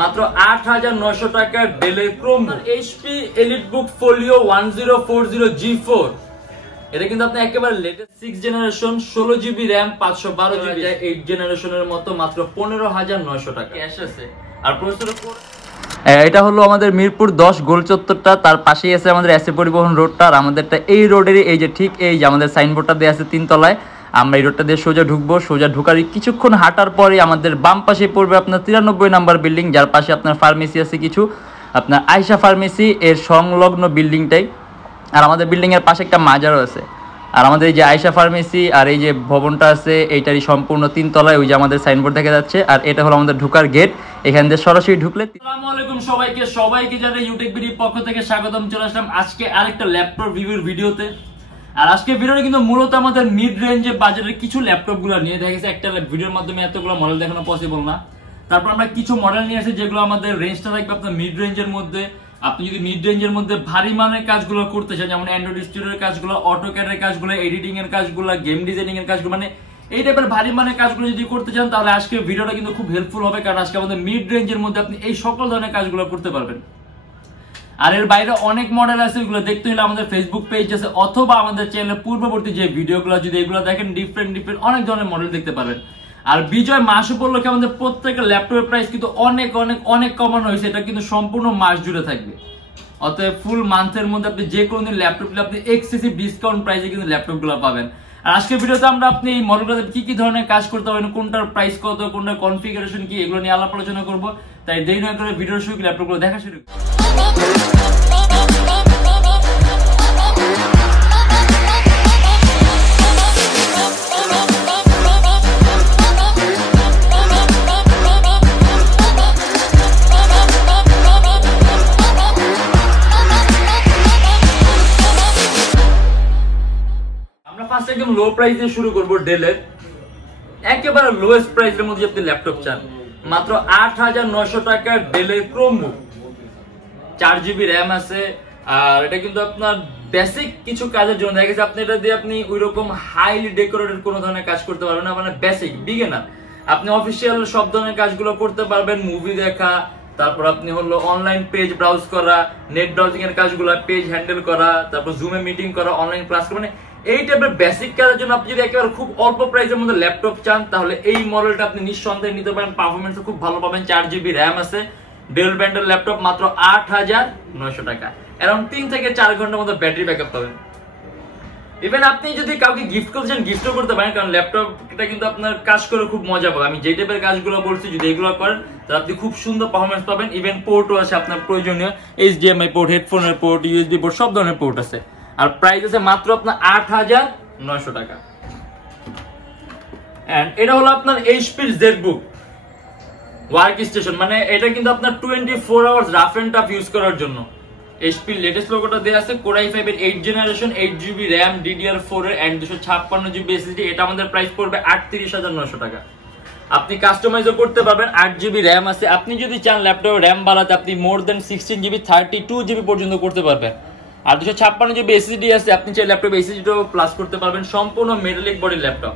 মাত্র ৮৯০০ টাকার ডেলের Chromebook HP EliteBook folio 1040 G4। এটা কিন্তু আপনি একেবারে latest 6 generation 16 GB RAM 512 GB 8 জেনারেশনের মতো মাত্র ১৫৯০০ টাকা ক্যাশ আছে। আর প্রসেসর এটা হলো আমাদের মিরপুর 10 গোল চত্বরটা, তার পাশেই আছে আমাদের এসএ পরিবহন রোডটা। আর আমাদেরটা এই রোডেরই এই যে ঠিক এই যে আমাদের সাইনবোর্ডটা দেওয়া আছে 3 তলায়। আমরা এই রোডটা দিয়ে সোজা ঢুকবো, সোজা ঢুকার কিছুক্ষণ হাঁটার পরে আমাদের বাম পাশে পড়বে আপনার 93 নাম্বার বিল্ডিং, যার পাশে আপনার ফার্মেসি আছে কিছু, আপনার আয়শা ফার্মেসি এর সংলগ্ন বিল্ডিংটাই। আর আমাদের বিল্ডিং এর পাশে একটা মাজারও আছে। আর আমাদের এই যে আয়শা ফার্মেসি আর এই যে ভবনটা আছে এইটারই সম্পূর্ণ 3 তলায় ওই যে আমাদের সাইনবোর্ড দেখা যাচ্ছে। আর এটা হলো আমাদের ঢোকার গেট, এখান দিয়ে সরাসরি ঢুকলে। আসসালামু আলাইকুম সবাইকে জানাই ইউটেকবিডি পক্ষ থেকে স্বাগতম। চলে আসলাম আজকে আরেকটা ল্যাপটপ রিভিউর ভিডিওতে। আর আজকে ভিডিওটা কিন্তু মূলত আমাদের মিড রেঞ্জে বাজারের কিছু ল্যাপটপ গুলো নিয়ে দেখেছে। একটা ভিডিওর মাধ্যমে এতগুলো মডেল দেখানো পসিবল না। তারপর আমরা কিছু মডেল নিয়ে আসি যেগুলো আমাদের রেঞ্জটা থাকবে আপনার মিড রেঞ্জের মধ্যে। আপনি যদি মিড রেঞ্জের মধ্যে ভারী মানের কাজগুলো করতে চান, যেমন অ্যান্ড্রয়েড স্টুডিওর কাজগুলো, অটোক্যাডের কাজগুলো, এডিটিং এর কাজগুলো, গেম ডিজাইনিং এর কাজগুলো, মানে এই টাইপের ভারী মানের কাজগুলো যদি করতে চান তাহলে আজকে ভিডিওটা কিন্তু খুব হেল্পফুল হবে, কারণ আজকে আমাদের মিড রেঞ্জের মধ্যে আপনি এই সকল ধরনের কাজগুলো করতে পারবেন। আর এর বাইরে অনেক মডেল আছে, এগুলো দেখতে হলে আমাদের ফেসবুক পেজ আছে অথবা আমাদের চ্যানেলের পূর্ববর্তী যে ভিডিওগুলো যদি এগুলো দেখেন ডিফারেন্ট অনেক ধরনের মডেল দেখতে পাবেন। আর বিজয় মাস উপলক্ষে আমাদের প্রত্যেকটা ল্যাপটপের প্রাইস কিন্তু অনেক কমানো হয়েছে, এটা কিন্তু সম্পূর্ণ মাস জুড়ে থাকবে। অতএব ফুল মান্থের মধ্যে আপনি যে কোনো দিন ল্যাপটপ আপনি এক্সেসিভ ডিসকাউন্ট প্রাইসে কিন্তু ল্যাপটপগুলো পাবেন। আর আজকের ভিডিওতে আমরা আপনি এই মডেলগুলোতে কি ধরনের কাজ করতে পারবেন, কোনটার প্রাইস কত, কোনটার কনফিগারেশন কি, এগুলো নিয়ে আলাপ আলোচনা করবো। তাই দেরি না করে ভিডিও শুরু করে ল্যাপটপগুলো দেখা শুরু। একদম লো প্রাইস দিয়ে শুরু করবো। ডেলের একেবারে লোয়েস্ট প্রাইসের মধ্যে আপনি ল্যাপটপ চান, মাত্র ৮৯০০ টাকার ডেলের ক্রোমবুক 4 জিবি র্যাম আছে। আর এটা কিন্তু আপনার বেসিক কিছু কাজের জন্য দেখা গেছে। আপনি এটা দিয়ে আপনি ওইরকম হাইলি ডেকোরেটেড কোনো ধরনের কাজ করতে পারবেন না, মানে বেসিক বিগিনার। আপনি অফিসিয়াল সব ধরনের কাজগুলো করতে পারবেন, মুভি দেখা, তারপর আপনি হলো অনলাইন পেজ ব্রাউজ করা, নেট ব্রাউজিং এর কাজগুলো, পেজ হ্যান্ডেল করা, তারপর জুমে মিটিং করা, অনলাইন ক্লাস করা, মানে এই টাইপের বেসিক কাজের জন্য আপনি যদি একেবারে খুব অল্প প্রাইসের মধ্যে ল্যাপটপ চান তাহলে এই মডেলটা আপনি নিঃসন্দেহে নিতে পারেন। পারফরমেন্স খুব ভালো পাবেন, 4 জিবি র্যাম আছে, ডেল ব্র্যান্ডের ল্যাপটপ, মাত্র ৮৯০০ টাকা। অ্যারাউন্ড 3 থেকে 4 ঘন্টার মতো ব্যাটারি ব্যাকআপ পাবেন। ইভেন আপনি যদি কাউকে গিফট করতে চান গিফটও করতে পারেন, কারণ ল্যাপটপটা কিন্তু আপনার কাজ করে খুব মজা পাবে। আমি যে টাইপের কাজগুলো বলছি যদি এগুলো করেন তাহলে আপনি খুব সুন্দর পারফরমেন্স পাবেন। ইভেন পোর্টও আছে আপনার প্রয়োজনীয়, HDMI পোর্ট, হেডফোনের পোর্ট, USB পোর্ট, সব ধরনের পোর্ট আছে। আর প্রাইস আছে মাত্র আপনার ৮৯০০ টাকা। এন্ড এটা হলো আপনার এইচপি জেডবুক ওয়ার্ক স্টেশন, মানে এটা কিন্তু আপনার 24 hours rough and tough use করার জন্য। এইচপি লেটেস্ট লোগোটা দেয়া আছে, কোর i5 এর 8 জেনারেশন, 8 জিবি র্যাম, DDR4 এর এন্ড 256 জিবি SSD। এটা আমাদের প্রাইস পড়বে ৩৮৯০০ টাকা। আপনি কাস্টমাইজও করতে পারবেন। 8 জিবি র্যাম আছে, আপনি যদি চান ল্যাপটপে র্যাম বাড়াতে আপনি মোর দেন 16 জিবি 32 জিবি পর্যন্ত করতে পারবেন। আর 256 জিবি SSD আছে, আপনি চাই ল্যাপটপে SSDটাও প্লাস করতে পারবেন। সম্পূর্ণ মেটালিক বডি ল্যাপটপ।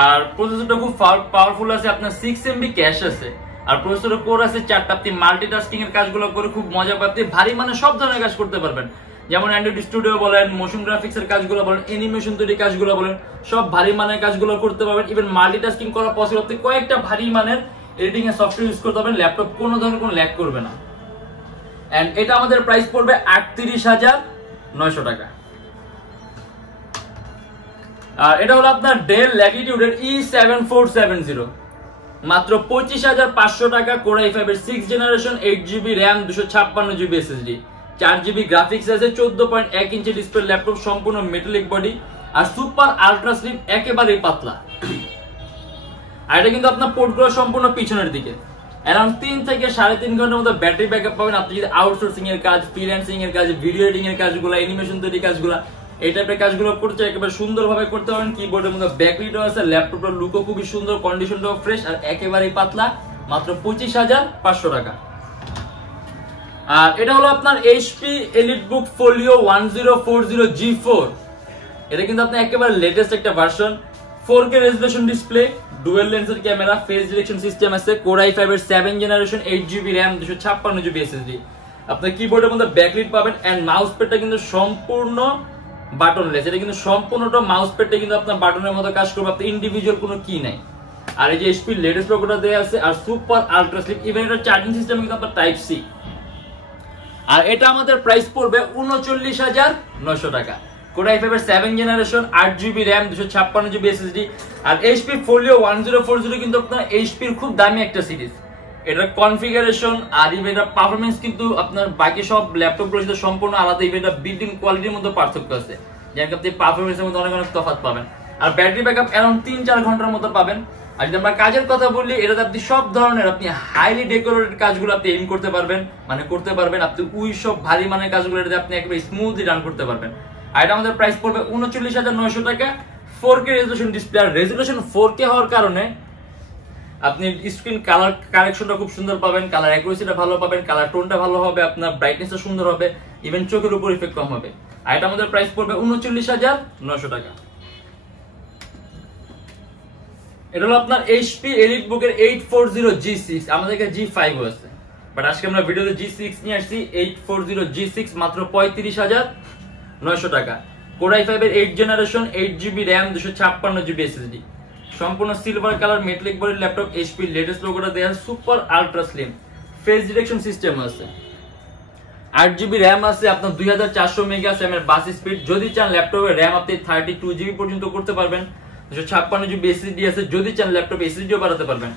আর প্রসেসরটা খুব পাওয়ারফুল আছে, আপনার 6 MB ক্যাশ আছে। আর প্রসেসরের কোর আছে 4টা, আপনি মাল্টিটাস্কিং এর কাজগুলো করে খুব মজা পাবেন। আপনি ভারী মানে সব ধরনের কাজ করতে পারবেন, যেমন অ্যান্ড্রয়েড স্টুডিও বলেন, মোশন গ্রাফিক্স এর কাজগুলো বলেন, অ্যানিমেশন তৈরি কাজগুলো বলেন, সব ভারী মানের কাজগুলো করতে পারবেন। ইভেন মাল্টিটাস্কিং করা পসিবল, আপনি কয়েকটা ভারী মানের এডিটিং এর সফটওয়্যার ইউজ করতে পারবেন, ল্যাপটপ কোনো ধরনের কোনো ল্যাগ করবে না। এন্ড এটা আমাদের প্রাইস পড়বে ৩৮৯০০ টাকা। আর এটা হলো আপনার ডেল ল্যাটিটিউডের E7470, মাত্র ২৫৫০০ টাকা। কোর i5 এর 6 generation, 8 GB RAM, 256 GB SSD, 4 GB graphics আছে, 14.1 ইঞ্চি ডিসপ্লে ল্যাপটপ, সম্পূর্ণ মেটালিক বডি আর সুপার আলট্রা স্লিম, একেবারেই পাতলা। আর এটা কিন্তু আপনার পোর্টগুলো সম্পূর্ণ পিছনের দিকে। অ্যারাউন্ড 3 থেকে 3.5 ঘন্টার মতো ব্যাটারি ব্যাকআপ পাবেন। আপনি যদি আউটসোর্সিং এর কাজ, ফ্রিল্যান্সিং এর কাজ, ভিডিও এডিটিং এর কাজগুলো, অ্যানিমেশন তৈরি কাজগুলো, এই টাইপের কাজগুলো করতে একেবারে সুন্দরভাবে করতে পারবেন। কিবোর্ডের মধ্যে ব্যাকলাইটও আছে, ল্যাপটপের লুকও খুবই সুন্দর, কন্ডিশনটাও ফ্রেশ আর একেবারেই পাতলা, মাত্র ২৫৫০০ টাকা। আর এটা হলো আপনার এইচপি এলিটবুক ফোলিও 1040 G4। এটা কিন্তু আপনি একেবারে লেটেস্ট একটা version, 4K resolution display, dual লেন্সের ক্যামেরা, ফেস ডিটেকশন সিস্টেম আছে, কোর i5 এর 7 generation, 8GB RAM, 256GB SSD। আপনার কিবোর্ডের মধ্যে ব্যাকলাইট পাবেন এন্ড মাউস প্যাডটা কিন্তু সম্পূর্ণ বাটনলেস। এটা কিন্তু সম্পূর্ণটা মাউস প্যাডটা কিন্তু আপনার বাটনের মতো কাজ করবে, আপনার ইন্ডিভিজুয়াল কোনো কি নাই। আর এই যে এইচপি লেটেস্ট লোগোটা দেয়া আছে আর সুপার আলট্রা স্লিম, ইভেন এটা চার্জিং সিস্টেম কিন্তু আপনার টাইপ সি। আর এটা আমাদের প্রাইস পড়বে 39,900 টাকা। কোর i5 এর 7 generation, 8GB RAM, 256GB SSD। আর এইচপি ফোলিও 1040 কিন্তু আপনার এইচপি এর খুব দামি একটা সিরিজ। এটার কনফিগারেশন আর ইভেন এটা পারফরম্যান্স কিন্তু আপনার বাকি সব ল্যাপটপগুলোর সাথে সম্পূর্ণ আলাদা। ইভেন এটা বিল্ড ইন কোয়ালিটির মধ্যে পার্থক্য আছে, যেমন আপনি পারফরম্যান্সের মধ্যে অনেক তফাৎ পাবেন। আর ব্যাটারি ব্যাকআপ অ্যারাউন্ড 3-4 ঘন্টার মতো পাবেন। আর যদি আমরা কাজের কথা বলি, এটাতে আপনি সব ধরনের আপনি হাইলি ডেকোরেটেড কাজগুলো আপনি এইম করতে পারবেন, মানে করতে পারবেন। আপনি ওই সব ভারী মানের কাজগুলো এটাতে আপনি একেবারে স্মুথলি রান করতে পারবেন। আর এটা আমাদের প্রাইস পড়বে 39,900 টাকা। 4K resolution display. আর রেজোলিউশন 4K হওয়ার কারণে আপনি স্ক্রিন কালার কারেকশনটা খুব সুন্দর পাবেন, কালার অ্যাকুরেসিটা ভালো পাবেন, কালার টোনটা ভালো হবে, আপনার ব্রাইটনেসটা সুন্দর হবে, ইভেন চোখের উপর ইফেক্ট কম হবে। আর এটা আমাদের প্রাইস পড়বে 39,900 টাকা। এটা হলো আপনার এইচপি এলিটবুক এর 840G6, আমাদের কাছে G5 আছে, বাট আজকে আমরা ভিডিওতে G6 নিয়ে আসছি। 840G6 মাত্র 35,900 টাকা। কোর i5 এর 8 generation, 8GB RAM, 256GB SSD, সম্পূর্ণ সিলভার কালার মেটালিক বডির ল্যাপটপ। এইচপি লেটেস্ট লোগোটা দেয়া, super ultra slim, face detection system আছে, 8GB RAM আছে, আপনার 2400 মেগাহ্যার্টজ এর বাস স্পিড। যদি চান ল্যাপটপের RAM আপনি 32GB পর্যন্ত করতে পারবেন। 256GB SSD আছে, যদি চান ল্যাপটপ SSDও বাড়াতে পারবেন।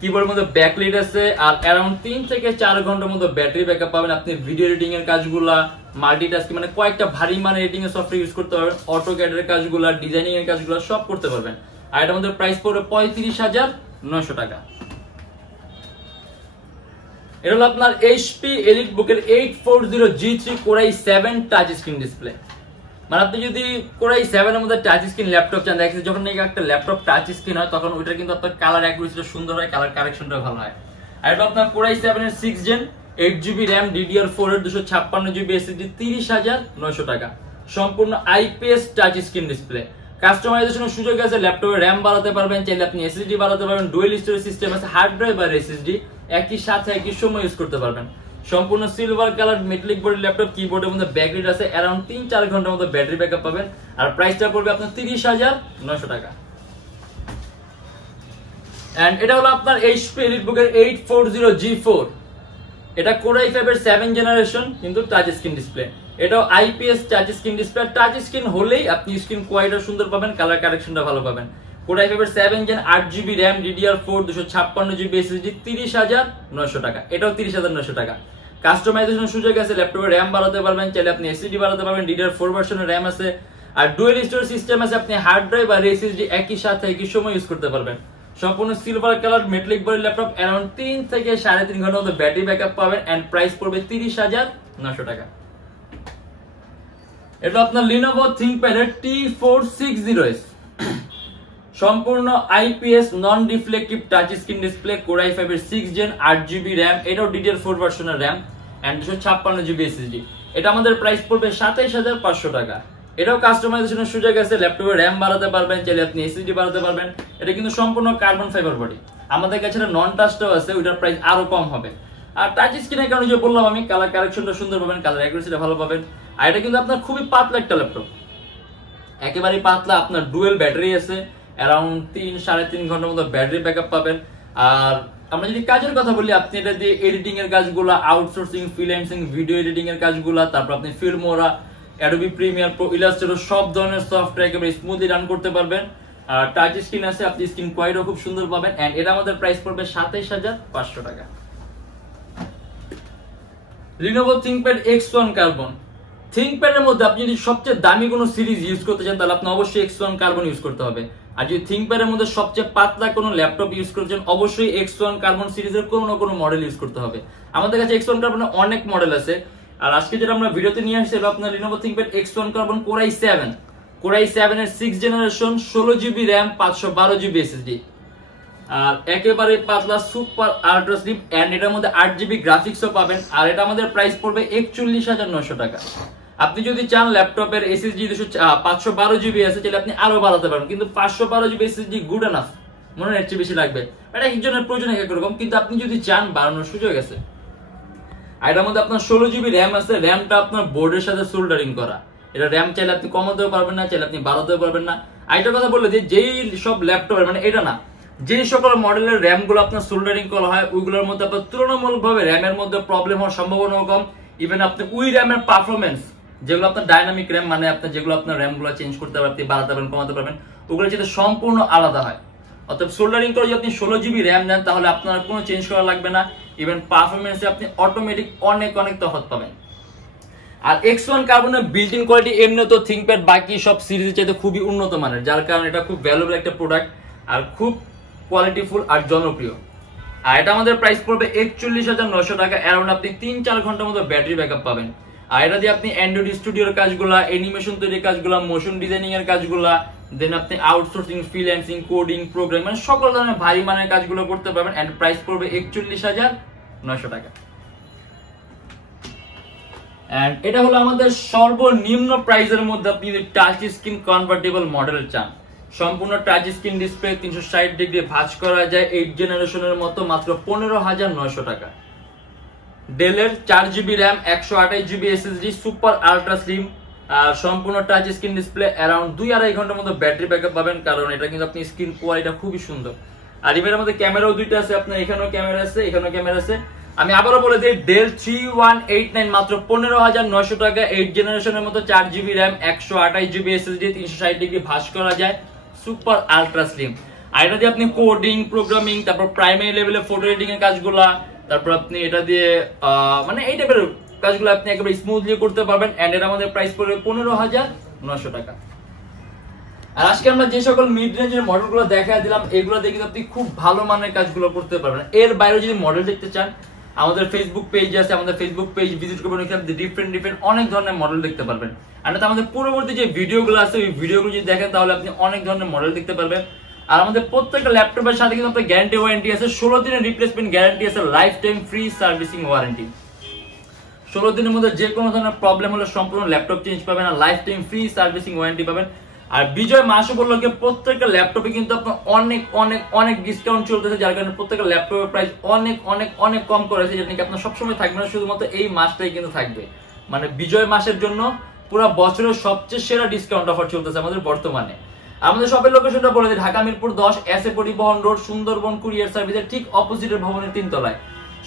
কিবোর্ডের মধ্যে ব্যাকলাইট আছে আর অ্যারাউন্ড 3 থেকে 4 ঘন্টার মতো ব্যাটারি ব্যাকআপ পাবেন। আপনি ভিডিও এডিটিং এর কাজগুলা, মাল্টিটাস্কিং মানে কয়েকটা ভারী মানের এডিটিং এর সফটওয়্যার ইউজ করতে পারবেন, অটোক্যাড এর কাজগুলা, ডিজাইনিং এর কাজগুলা সব করতে পারবেন। আর এটা আমাদের প্রাইস পড়বে 35,900 টাকা। এটা হলো আপনার এইচপি এলিটবুক এর 840G3 core i7 touch screen display. মানে আপনি যদি কোর i7 এর মধ্যে টাচ স্ক্রিন ল্যাপটপ চান, দেখেন যখন নাকি একটা ল্যাপটপ টাচ স্ক্রিন হয় তখন ওইটা কিন্তু আপনার কালার অ্যাকুরেসিটা সুন্দর হয়, কালার কারেকশনটা ভালো হয়। আর এটা আপনার কোর i7 এর 6 জেন, 8GB RAM, DDR4 এর 256GB SSD, 30,900 টাকা। সম্পূর্ণ আইপিএস টাচ স্ক্রিন ডিসপ্লে। কাস্টমাইজেশনের সুযোগ আছে, ল্যাপটপে RAM বাড়াতে পারবেন, চাইলে আপনি SSD বাড়াতে পারবেন, ডুয়েল স্টোরেজ সিস্টেম আছে, হার্ড ড্রাইভ আর SSD একই সাথে একই সময় ইউজ করতে পারবেন। সম্পূর্ণ silver colour metallic body laptop, কিবোর্ডের মধ্যে ব্যাকলাইট আছে, অ্যারাউন্ড 3-4 ঘন্টার মতো ব্যাটারি ব্যাকআপ পাবেন। আর প্রাইসটা পড়বে আপনার 30,900 টাকা। এন্ড এটা হলো আপনার এইচপি এলিটবুক এর 840G4। এটা কোর i5 এর 7 জেনারেশন, কিন্তু টাচ স্ক্রিন ডিসপ্লে। এটাও IPS touch screen display. Touch screen হলেই আপনি স্ক্রিন কোয়ালিটি সুন্দর পাবেন, কালার কারেকশনটা ভালো পাবেন। কোর i5 এর 7 gen, 8GB RAM, DDR4, 256GB SSD, 30,900 টাকা। এটাও 30,900 টাকা। কাস্টমাইজেশনের সুযোগ আছে, ল্যাপটপে RAM বাড়াতে পারবেন, চাইলে আপনি SSD বাড়াতে পারবেন, DDR4 ভার্সনের RAM আছে, আর ডুয়েল স্টোরেজ সিস্টেম আছে, আপনি হার্ড ড্রাইভ আর SSD একই সাথে একই সময় ইউজ করতে পারবেন। সম্পূর্ণ silver colour metallic body laptop, around 3 থেকে 3.5 ঘন্টার মতো ব্যাটারি ব্যাকআপ পাবেন। এন্ড প্রাইস পড়বে 30,900 টাকা। এটা আপনার Lenovo ThinkPad এর T460S, সম্পূর্ণ আইপিএস নন reflective touch screen display, core i5 এর 6 জেন, 8GB RAM, এটাও DDR4 ভার্সনের RAM এন্ড 256GB SSD। এটা আমাদের প্রাইস পড়বে 27,500 টাকা। এটাও কাস্টমাইজেশনের সুযোগ আছে, ল্যাপটপে RAM বাড়াতে পারবেন, চাইলে আপনি SSD বাড়াতে পারবেন। এটা কিন্তু সম্পূর্ণ কার্বন ফাইবার বডি। আমাদের কাছে নন টাচটাও আছে, ওইটার প্রাইস আরো কম হবে। আর টাচ স্ক্রিনের কারণে যে বললাম আমি, কালার কারেকশনটা সুন্দর পাবেন, কালার অ্যাকুরেসিটা ভালো পাবেন। আর এটা কিন্তু আপনার খুবই পাতলা একটা ল্যাপটপ, একেবারে পাতলা। আপনার ডুয়েল ব্যাটারি আছে, অ্যারাউন্ড 3-3.5 ঘন্টার মতো ব্যাটারি ব্যাকআপ পাবেন। আর আমরা যদি কাজের কথা বলি, আপনি এটা দিয়ে এডিটিং এর কাজগুলো, আউটসোর্সিং, ফ্রিল্যান্সিং, ভিডিও এডিটিং এর কাজগুলো, তারপর আপনি Filmora, Adobe Premiere Pro, Illustrator সব ধরনের সফটওয়্যার একেবারে স্মুথলি রান করতে পারবেন। আর টাচ স্ক্রিন আছে, আপনি স্ক্রিন কোয়ালিটিও খুব সুন্দর পাবেন। এন্ড এটা আমাদের প্রাইস পড়বে 27,500 টাকা। Lenovo ThinkPad X1 carbon. ThinkPad এর মধ্যে আপনি যদি সবচেয়ে দামি কোনো সিরিজ ইউজ করতে চান, তাহলে আপনি অবশ্যই X1 কার্বন ইউজ করতে হবে। আর যদি ThinkPad এর মধ্যে সবচেয়ে পাতলা কোনো ল্যাপটপ ইউজ করতে চান, অবশ্যই X1 কার্বন সিরিজের কোনো না কোনো মডেল ইউজ করতে হবে। আমাদের কাছে X1 কার্বনের অনেক মডেল আছে। আর আজকে যেটা আমরা ভিডিওতে নিয়ে আসছি, আপনার Lenovo ThinkPad X1 carbon core i7 এর 6 generation, 16GB RAM, 512GB SSD। আর একেবারে পাতলা সুপার আলট্রা স্লিম, এন্ড এটার মধ্যে 8GB গ্রাফিক্সও পাবেন। আর এটা আমাদের প্রাইস পড়বে 41,900 টাকা। আপনি যদি চান ল্যাপটপের SSD 512GB আছে, তাহলে আপনি আরো বাড়াতে পারেন, কিন্তু 512GB SSD গুড এনাফ। মনে হয় এর চেয়ে বেশি লাগবে, এটা একজনের প্রয়োজন এক রকম, কিন্তু আপনি যদি চান বাড়ানোর সুযোগ আছে। আর এটার মধ্যে আপনার 16 জিবি র্যাম আছে, র্যামটা আপনার বোর্ডের সাথে সোল্ডারিং করা, এটা র্যাম চাইলে আপনি কমাতেও পারবেন না, চাইলে আপনি বাড়াতেও পারবেন না। আরেকটা কথা বললে যে যেই সব ল্যাপটপের মানে এটা না, যেই সকল মডেলের র্যাম গুলো আপনার সোল্ডারিং করা হয় ওইগুলোর মধ্যে আপনার তুলনামূলকভাবে র্যামের মধ্যে প্রবলেম হওয়ার সম্ভাবনা কম। ইভেন আপনি ওই র্যামের পারফরমেন্স যেগুলো আপনার ডাইনামিক র্যাম মানে আপনার যেগুলো আপনার র্যাম গুলো চেঞ্জ করতে পারবেন, আপনি বাড়াতে পারবেন কমাতে পারবেন, ওগুলো যেটা সম্পূর্ণ আলাদা হয়। অর্থাৎ সোল্ডারিং করে যদি আপনি 16 জিবি র্যাম নেন তাহলে আপনার কোনো চেঞ্জ করা লাগবে না, ইভেন পারফরমেন্সে আপনি অটোমেটিক অনেক অনেক তফাৎ পাবেন। আর X1 কার্বনের বিল্ট ইন কোয়ালিটি এমনি তো থিংকপ্যাড বাকি সব সিরিজের চাইতে খুবই উন্নত মানের, যার কারণে এটা খুব ভ্যালুয়েবল একটা প্রোডাক্ট আর খুব কোয়ালিটিফুল আর জনপ্রিয়। আর এটা আমাদের প্রাইস পড়বে 41,900 টাকা। অ্যারাউন্ড আপনি 3-4 ঘন্টার মতো ব্যাটারি ব্যাকআপ পাবেন। আর এটা দিয়ে আপনি অ্যান্ড্রয়েড স্টুডিওর কাজগুলা, অ্যানিমেশন তৈরির কাজগুলা, মোশন ডিজাইনিং এর কাজগুলা, দেন আপনি আউটসোর্সিং, ফ্রিল্যান্সিং, কোডিং, প্রোগ্রামিং মানে সকল ধরনের ভারী মানের কাজগুলো করতে পারবেন। এন্ড প্রাইস পড়বে 41,900 টাকা। এন্ড এটা হলো আমাদের সর্বনিম্ন প্রাইসের মধ্যে আপনি যদি টাচ স্ক্রিন কনভার্টেবল মডেল চান, সম্পূর্ণ টাচ স্ক্রিন ডিসপ্লে 360 ডিগ্রি ভাঁজ করা যায়, 8 জেনারেশনের মতো, মাত্র 15,900 টাকা। ডেলের 4 GB RAM, 128 GB SSD, super ultra slim, আর সম্পূর্ণ টাচ স্ক্রিন ডিসপ্লে, অ্যারাউন্ড 2-2.5 ঘন্টার মতো ব্যাটারি ব্যাকআপ পাবেন, কারণ এটা কিন্তু আপনি স্ক্রিন কোয়ালিটি খুবই সুন্দর। আর এর মধ্যে ক্যামেরাও দুইটা আছে, আপনার এখানেও ক্যামেরা আছে, এখানেও ক্যামেরা আছে। আমি আবারও বলে দিই, ডেল 3189 মাত্র 15,900 টাকা, 8 জেনারেশনের মতো, 4 GB RAM, 128 GB SSD, 360 degree ভাঁজ করা যায়, সুপার আলট্রা স্লিম। আর এটা দিয়ে আপনি কোডিং, প্রোগ্রামিং, তারপর প্রাইমারি লেভেলে ফটো এডিটিং এর কাজগুলা, তারপর আপনি এটা দিয়ে মানে এই টাইপের কাজগুলো আপনি একেবারে স্মুথলি করতে পারবেন। এন্ড এর আমাদের প্রাইস পড়বে 15,900 টাকা। আর আজকে আমরা যে সকল মিড রেঞ্জের মডেলগুলো দেখায় দিলাম, এগুলো দিয়ে কিন্তু আপনি খুব ভালো মানের কাজগুলো করতে পারবেন। এর বাইরে যদি মডেল দেখতে চান, আমাদের ফেসবুক পেজ আছে, আমাদের ফেসবুক পেজ ভিজিট করবেন, ওখানে আপনি ডিফারেন্ট অনেক ধরনের মডেল দেখতে পারবেন। আর আমাদের পূর্ববর্তী যে ভিডিওগুলো আছে ওই ভিডিওগুলো যদি দেখেন তাহলে আপনি অনেক ধরনের মডেল দেখতে পারবেন। আর আমাদের প্রত্যেকটা ল্যাপটপের সাথে কিন্তু আপনার গ্যারান্টি ওয়ারেন্টি আছে, 16 দিনের রিপ্লেসমেন্ট গ্যারান্টি আছে, life time free servicing warranty. 16 দিনের মধ্যে যে কোনো ধরনের প্রবলেম হলে সম্পূর্ণ ল্যাপটপ চেঞ্জ পাবেন, আর life time free servicing warranty পাবেন। আর বিজয় মাস উপলক্ষে প্রত্যেকটা ল্যাপটপে কিন্তু আপনার অনেক অনেক অনেক ডিসকাউন্ট চলতেছে, যার কারণে প্রত্যেকটা ল্যাপটপের প্রাইস অনেক অনেক অনেক কম করেছে, যেটা নাকি আপনার সবসময় থাকবে না, শুধুমাত্র এই মাসটাই কিন্তু থাকবে। মানে বিজয় মাসের জন্য পুরো বছরের সবচেয়ে সেরা ডিসকাউন্ট অফার চলতেছে আমাদের বর্তমানে। আমাদের শপের লোকেশনটা বলে দিই, ঢাকা মিরপুর 10 এসএ পরিবহন রোড, সুন্দরবন কুরিয়ার সার্ভিসের ঠিক অপোজিটের ভবনের 3 তলায়।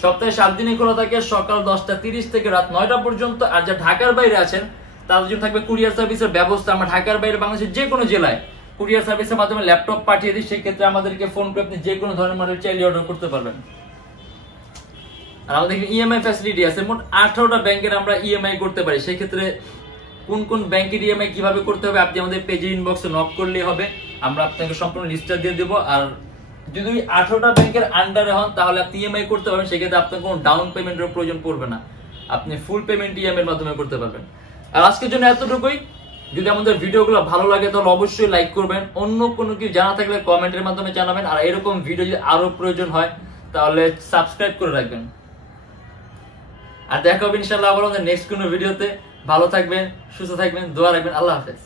সপ্তাহে 7 দিনই খোলা থাকে, সকাল 10টা 30 থেকে রাত 9টা পর্যন্ত। আর যা ঢাকার বাইরে আছেন তাদের জন্য থাকবে কুরিয়ার সার্ভিসের ব্যবস্থা। আমরা ঢাকার বাইরে বাংলাদেশের যে কোনো জেলায় কুরিয়ার সার্ভিসের মাধ্যমে ল্যাপটপ পাঠিয়ে দিই, সেক্ষেত্রে আমাদেরকে ফোন করে আপনি যে কোনো ধরনের মডেল চাইলে অর্ডার করতে পারবেন। আর আমাদের ইএমআই ফ্যাসিলিটি আছে, মোট 18টা ব্যাংকের আমরা ইএমআই করতে পারি। সেই ক্ষেত্রে কোন কোন ব্যাংকের ইএমআই কিভাবে করতে হবে আপনি আমাদের পেজে ইনবক্সে নক করলেই হবে, আমরা আপনাকে সম্পূর্ণ লিস্টটা দিয়ে দেবো। আর যদি 18টা ব্যাংকের আন্ডারে হন তাহলে আপনি ইএমআই করতে পারবেন, সেক্ষেত্রে আপনার কোনো ডাউন পেমেন্টের প্রয়োজন পড়বে না, আপনি ফুল পেমেন্ট ইএমআই এর মাধ্যমে করতে পারবেন। আর আজকের জন্য এতটুকুই। যদি আমাদের ভিডিওগুলো ভালো লাগে তাহলে অবশ্যই লাইক করবেন, অন্য কোনো কিছু জানা থাকলে কমেন্টের মাধ্যমে জানাবেন। আর এরকম ভিডিও যদি আরো প্রয়োজন হয় তাহলে সাবস্ক্রাইব করে রাখবেন। আর দেখা হবে ইনশাআল্লাহ আবার আমাদের নেক্সট কোনো ভিডিওতে। ভালো থাকবেন, সুস্থ থাকবেন, দোয়া রাখবেন। আল্লাহ হাফেজ।